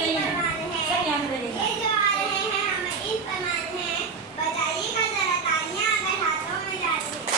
रही हैं, सब यहाँ पे ये जो आ रहे हैं हमें इन फरमान हैं, बजाइएगा जरा तालियां अगर हाथों में जा रही है।